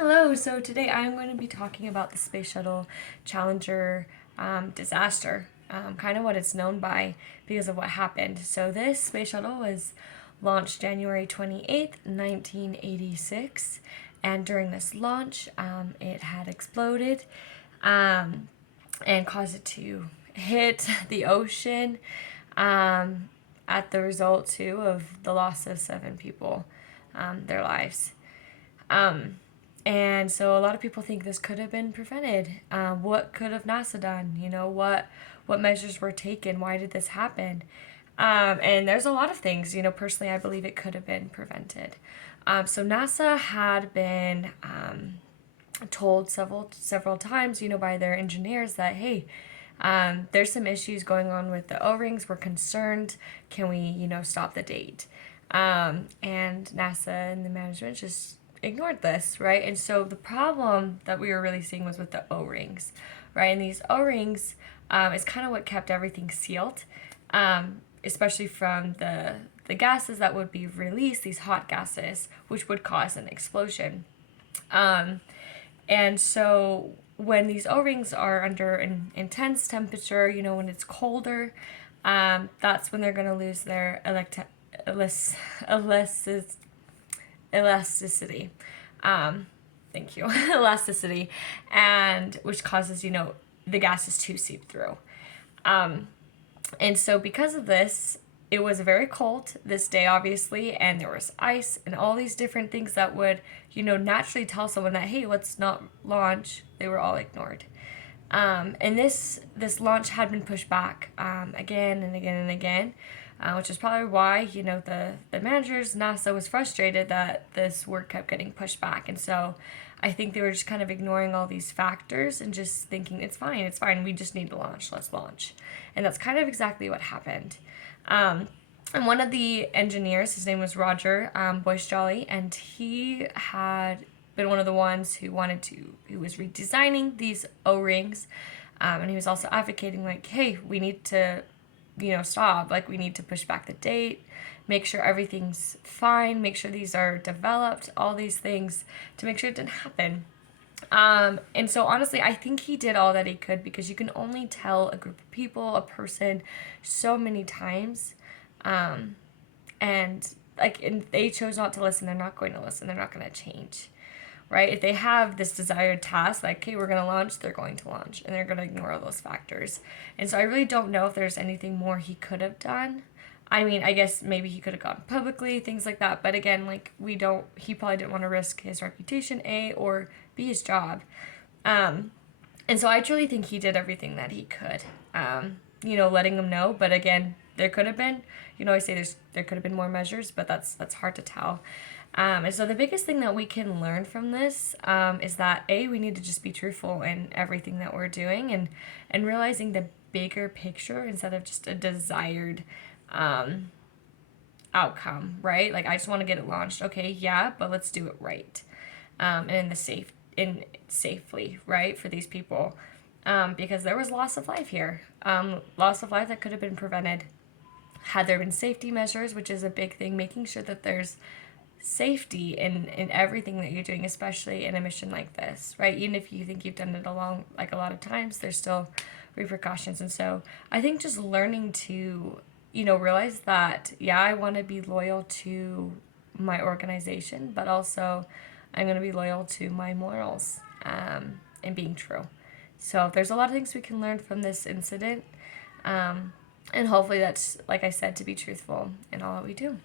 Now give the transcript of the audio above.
Hello, so today I'm going to be talking about the Space Shuttle Challenger disaster, kind of what it's known by because of what happened. So, this Space Shuttle was launched January 28th, 1986, and during this launch, it had exploded and caused it to hit the ocean at the result, too, of the loss of 7 people, their lives. And so a lot of people think this could have been prevented. What could have NASA done? What measures were taken? Why did this happen? And there's a lot of things. Personally, I believe it could have been prevented. So NASA had been told several times, by their engineers that hey, there's some issues going on with the O-rings. We're concerned. Can we, stop the date? And NASA and the management just ignored this, right? And so the problem that we were really seeing was with the O-rings, right? And these O-rings is kind of what kept everything sealed, especially from the gases that would be released, these hot gases, which would cause an explosion. And so when these O-rings are under an intense temperature, when it's colder, that's when they're going to lose their elasticity. Thank you. Elasticity, and which causes, the gases to seep through. And so because of this, it was very cold this day, obviously, and there was ice and all these different things that would, naturally tell someone that, hey, let's not launch. They were all ignored. And this launch had been pushed back again and again and again, which is probably why, the managers, NASA, was frustrated that this work kept getting pushed back. And so I think they were just kind of ignoring all these factors and just thinking, it's fine, we just need to launch, let's launch. And that's kind of exactly what happened. And one of the engineers, his name was Roger Boyce Jolly, and he had been one of the ones who was redesigning these O-rings, and he was also advocating like, hey, we need to, stop, like we need to push back the date, make sure everything's fine, make sure these are developed, all these things to make sure it didn't happen. And so honestly, I think he did all that he could because you can only tell a group of people, a person, so many times. And they chose not to listen, they're not going to listen, they're not going to change, right? If they have this desired task, like, okay, we're going to launch, they're going to launch, and they're going to ignore all those factors. And so I really don't know if there's anything more he could have done. I mean, I guess maybe he could have gone publicly, things like that. But again, he probably didn't want to risk his reputation, A, or B, his job. And so I truly think he did everything that he could, letting them know. But again, there could have been, I say there could have been more measures, but that's hard to tell. And so the biggest thing that we can learn from this is that, A, we need to just be truthful in everything that we're doing and realizing the bigger picture instead of just a desired outcome, right? Like, I just want to get it launched. Okay, yeah, but let's do it right. And safely, right, for these people. Because there was loss of life here. Loss of life that could have been prevented had there been safety measures, which is a big thing, making sure that there's safety in everything that you're doing, especially in a mission like this, right? Even if you think you've done it a lot of times, there's still repercussions. And so I think just learning to, realize that, yeah, I want to be loyal to my organization, but also I'm going to be loyal to my morals and being true. So there's a lot of things we can learn from this incident. And hopefully that's, like I said, to be truthful in all that we do.